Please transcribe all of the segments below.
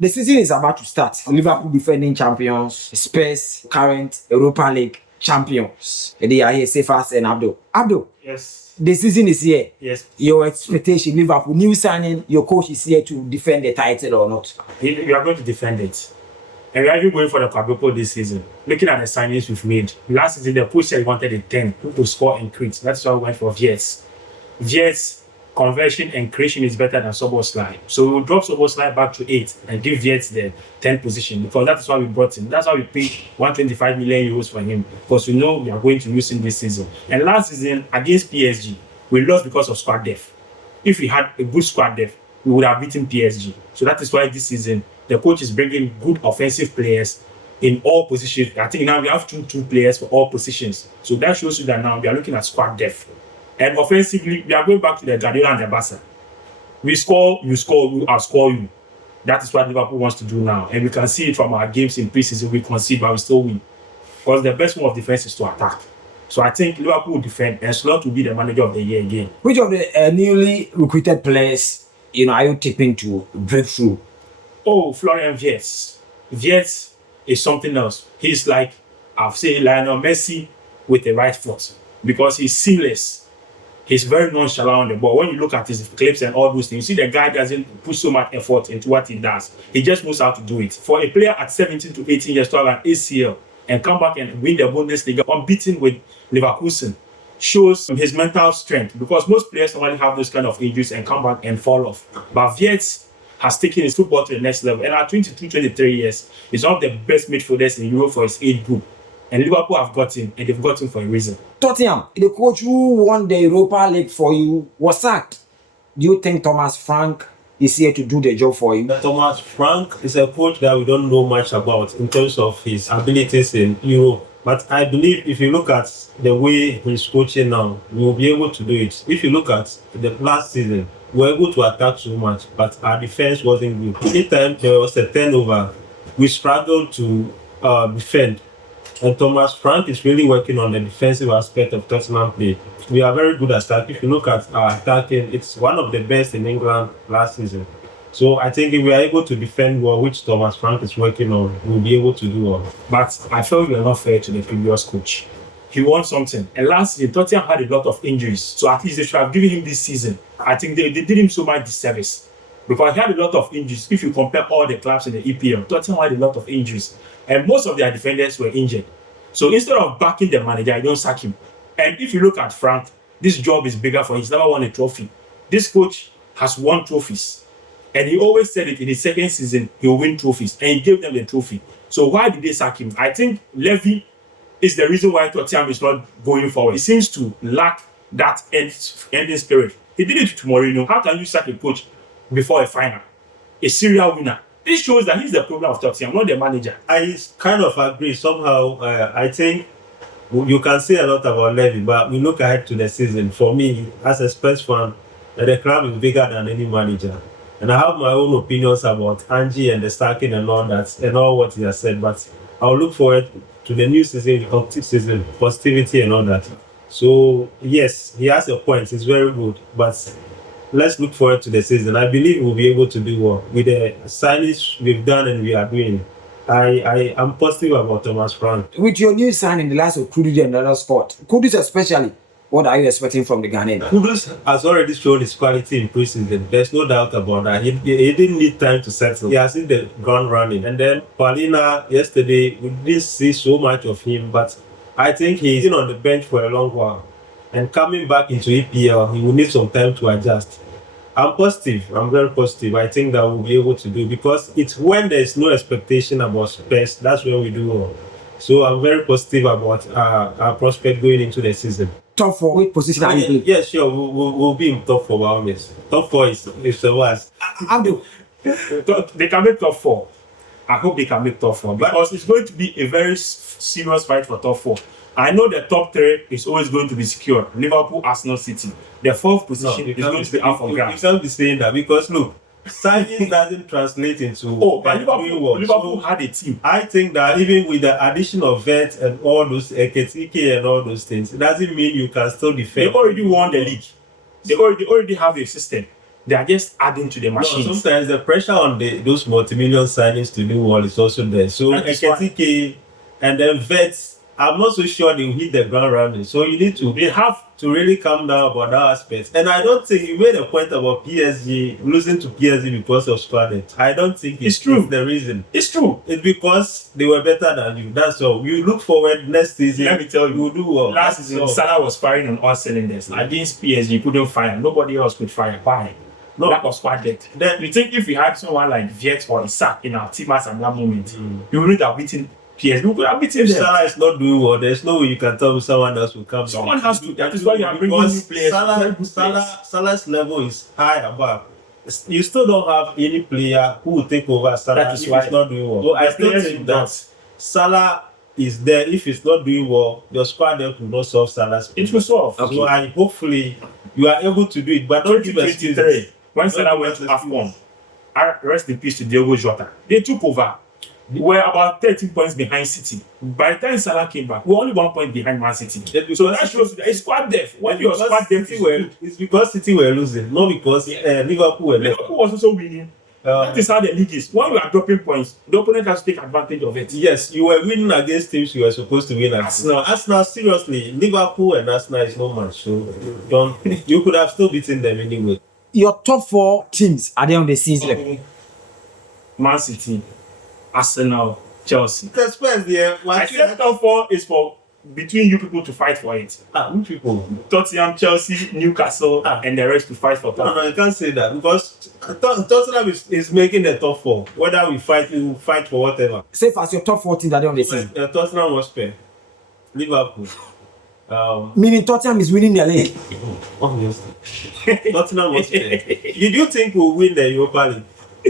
The season is about to start. Liverpool defending champions, Spurs current Europa League champions. They are here safe as and Abdul. Abdul. Yes. The season is here. Yes. Your expectation, Liverpool, new signing, your coach is here to defend the title or not? We are going to defend it. And we are even going for the quadruple this season. Looking at the signings we've made. Last season, the coach said he wanted a 10 to score and create. That's why we went for Viets. Viets conversion and creation is better than Szoboszlai. So we'll drop Szoboszlai back to 8 and give Viets the 10 position because that's why we brought him. That's why we paid 125 million euros for him because we know we are going to use him this season. And last season against PSG, we lost because of squad depth. If we had a good squad depth, we would have beaten PSG. So that is why this season the coach is bringing good offensive players in all positions. I think now we have two players for all positions. So that shows you that now we are looking at squad depth. And offensively, we are going back to the Guardiola and the Barca. We score, you score, you outscore you. That is what Liverpool wants to do now. And we can see it from our games in preseason. We concede, but we still win. Because the best move of defense is to attack. So I think Liverpool will defend and Slot will be the manager of the year again. Which of the newly recruited players, are you tipping to break through? Oh, Florian Wirtz. Wirtz is something else. He's like, I've said, Lionel Messi with the right foot. Because he's seamless. He's very nonchalant on the ball. When you look at his clips and all those things, you see the guy doesn't put so much effort into what he does. He just knows how to do it. For a player at 17 to 18 years to have an ACL and come back and win the Bundesliga unbeaten with Leverkusen shows his mental strength because most players normally have those kind of injuries and come back and fall off. But Wirtz has taken his football to the next level. And at 22, 23 years, he's one of the best midfielders in Europe for his age group. And Liverpool have got him, and they've got him for a reason. Tottenham, the coach who won the Europa League for you, was sacked. Do you think Thomas Frank is here to do the job for you? Thomas Frank is a coach that we don't know much about in terms of his abilities in Europe. But I believe if you look at the way he's coaching now, we will be able to do it. If you look at the last season, we were able to attack so much, but our defense wasn't good. Anytime there was a turnover, we struggled to defend. And Thomas Frank is really working on the defensive aspect of Tottenham play. We are very good at attack. If you look at our attacking, it's one of the best in England last season. So I think if we are able to defend well, which Thomas Frank is working on, we'll be able to do well. But I felt we were not fair to the previous coach. He won something. And last season, Tottenham had a lot of injuries. So at least they should have given him this season. I think they did him so much disservice. Because he had a lot of injuries. If you compare all the clubs in the EPL, Tottenham had a lot of injuries. And most of their defenders were injured. So instead of backing the manager, you don't sack him. And if you look at Frank, this job is bigger for him. He's never won a trophy. This coach has won trophies. And he always said it in his second season, he will win trophies. And he gave them the trophy. So why did they sack him? I think Levy is the reason why Tottenham is not going forward. He seems to lack that ending spirit. He did it to Mourinho. How can you sack a coach before a final? A serial winner. This shows that he's the problem of Tottenham, not the manager. I kind of agree. Somehow, I think you can say a lot about Levy, but we look ahead to the season. For me, as a Spurs fan, the club is bigger than any manager. And I have my own opinions about Angie and the stacking and all that, and all what he has said. But I'll look forward to the new season, season, positivity and all that. So, yes, he has a point. It's very good. But let's look forward to the season. I believe we'll be able to do well with the signings we've done and we are doing. I am positive about Thomas Frank. With your new signing, the last of Kudus and another spot, Kudus especially, what are you expecting from the Ghanaian? Kudus has already shown his quality in preseason. There's no doubt about that. He didn't need time to settle. He has hit the ground running. And then Paulina, yesterday, we didn't see so much of him, but I think he's been on the bench for a long while. And coming back into EPL, he will need some time to adjust. I'm positive. I'm very positive. I think that we'll be able to do because it's when there's no expectation about Spurs, that's when we do well. So I'm very positive about our prospect going into the season. Top 4, which position are you playing? Yeah, sure. We'll be in top 4 by all means. Top 4 is the worst. Abdul. They can make top 4. I hope they can make top 4 because it's going to be a very serious fight for top 4. I know the top 3 is always going to be secure. Liverpool, Arsenal, City. The 4th position is going to be up for grabs. You can't be saying that because look, signing doesn't translate into but Liverpool had a team. I think that even with the addition of Vet and all those Eketike and all those things, it doesn't mean you can still defend. They already won the league. They already have a system. They are just adding to the No, machine. sometimes the pressure on those multi-million signings to do well is also there. So That is why- Eketike and then Vets, I'm not so sure they will hit the ground running. So you need to They have to really calm down about that aspect. And I don't think you made a point about PSG losing to PSG because of squad depth. I don't think It's true. the reason. It's true. It's because they were better than you. That's all. You look forward next season. Let me tell you, will do well. last That's season all. Salah was firing on all cylinders. Against PSG, couldn't fire. Nobody else could fire. Why? No. That was squad depth. Then- You think if we had someone like Viet or Isaac in our team at that moment, you would have beaten PSG. We could have beaten If them. Salah is not doing well, there's no way you can tell me someone else will come. Someone has to. That is why you are bringing new Because players. very good players. Salah's level is high above. You still don't have any player who will take over Salah That is if why- he's not doing well. So I still players think you that got. Salah is there. If he's not doing well, your squad depth will not solve Salah's It will solve. So I hopefully you are able to do it, but don't give excuses. 2023, when Salah Don't went to give excuses. AFCON, rest in peace to Diogo Jota. They took over. We were about 13 points behind City. By the time Salah came back, we were only 1 point behind Man City. It's So because- that shows you that it's squad depth. When your Because squad depth City is were, good, it's because City were losing, not because Liverpool were left. Liverpool was also winning. That is how the league is. When you are dropping points, the opponent has to take advantage of it. Yes, you were winning against teams you were supposed to win against. Arsenal. Arsenal, seriously, Liverpool and Arsenal is no match. So you could have still beaten them anyway. Your top 4 teams at the end of the season. Man City, Arsenal, Chelsea. The Spurs, yeah. I said top 4 is for between you people to fight for it. Which people? Tottenham, Chelsea, Newcastle, and the rest to fight for top. No, you can't say that because Tottenham is making the top 4. Whether we will fight for whatever. Say for us your top 4 teams at the end of the season. Tottenham was fair. Liverpool. Meaning Tottenham is winning the league. Obviously. Tottenham Hotspur. Did you think we'll win the Europa League?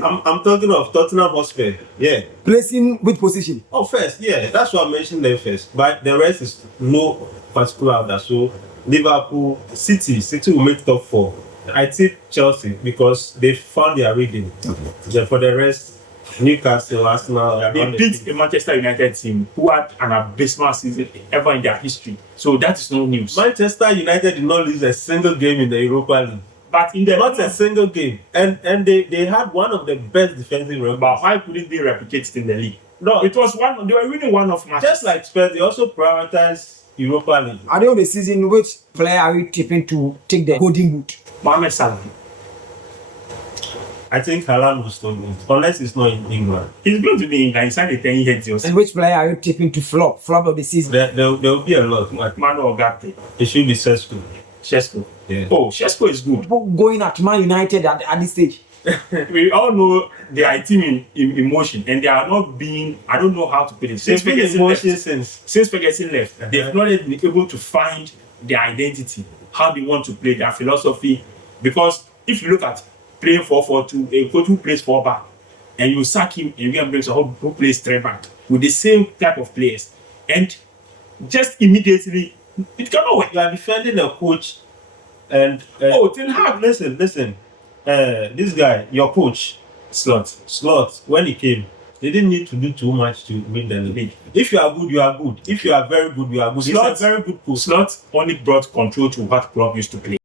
I'm talking of Tottenham Hotspur. Yeah. Placing which position? Oh, first, yeah. That's what I mentioned them first. But the rest is no particular order. So Liverpool, City will make top 4. I think Chelsea because they found their reading. Then for the rest, Newcastle, Arsenal. They beat a Manchester United team who had an abysmal season ever in their history. So that is no news. Manchester United did not lose a single game in the Europa League. But in the Not a single game. And they had one of the best defensive records. but why couldn't they replicate it in the league? No, It was one. They were winning one of matches. just like Spurs, they also prioritize Europa League. At the end of the season, which player are you tipping to take the golden boot? Mohamed Salah. I think Haaland will still win, unless it's not in England. He's going to be in England. He signed a 10-year deal. And which player are you tipping to flop of the season? There will be a lot. But Manu Ugarte. it should be Sesko. Shesko. Yeah. Oh, Shesko is good. People going at Man United at this stage. We all know they are a team in motion and they are not being, I don't know how to put it. They've been in motion Since Ferguson left, they've not yet been able to find their identity, how they want to play, their philosophy. Because if you look at playing 4-4-2, a coach who plays 4 back, and you sack him and you can bring someone who plays 3 back with the same type of players, and just immediately it cannot work. You are defending a coach, and Oh, Ten Hag. listen. This guy, your coach, Slot, when he came, they didn't need to do too much to win the league. If you are good, you are good. If you are very good, you are good. He's a very good coach. Slot only brought control to what Klopp used to play.